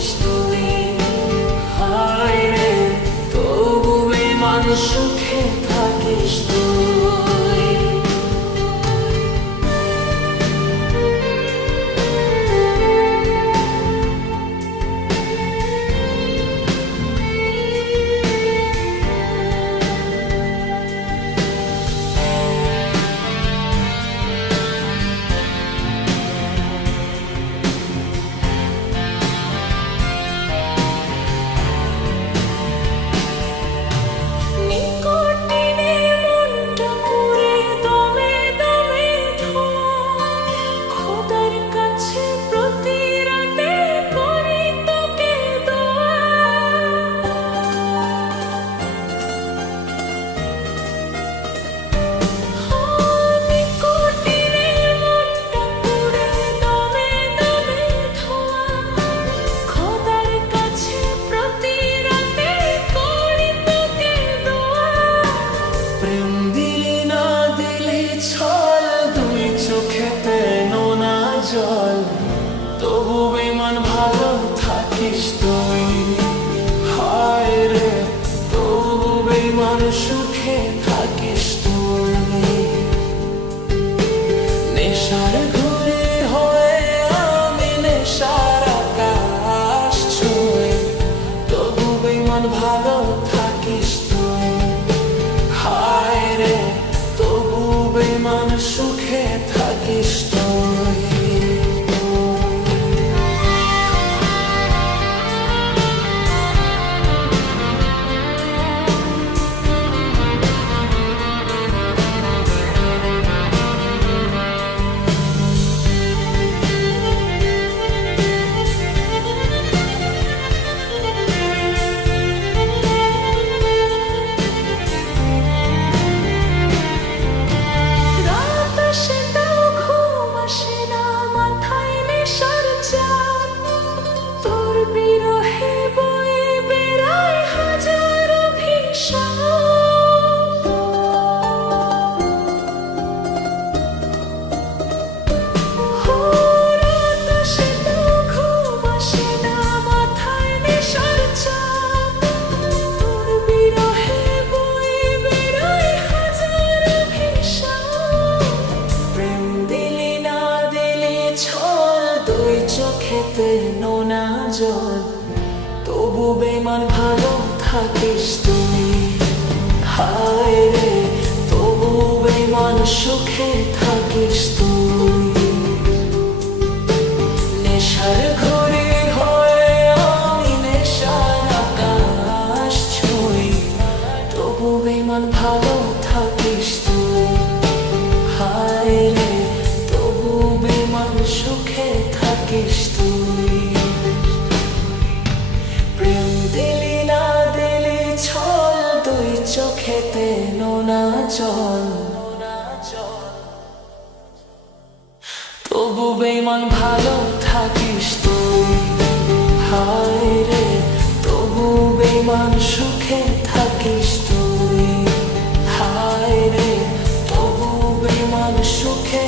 থাকিস তুই, হায় রে তবু বেমান সুখে থাকিস তুই। তবু বেমান ভালো থাকিস তুই, হায় রে তবু বেমান সুখে থাকিস তুই। নেশার ঘুরে হয়ে আমি নেশার আকাশ ছুঁই, তবু বেমান ভালো থাকিস তুই, হায় রে তবু বেমান সুখে থাকিস তুই। চোখেতে নোনা জল, তবু বেমান ভালো থাকিস তুই, হায় রে তবু বেমান সুখে থাকিস তুই। নেশার ঘুরে হয়ে আমি নেশার আকাশ ছুঁই, তবু বেমান ভালো থাকিস তুই, হায় রে তবু বেমান সুখে থাকিস তুই। প্রেম দিলি না দিলি ছল, দুই চোখেতে নোনা জল, তবু বেমান ভালো থাকিস তুই, হায় রে তবু বেমান সুখে থাকিস তুই, হায় রে তবু বেমান সুখে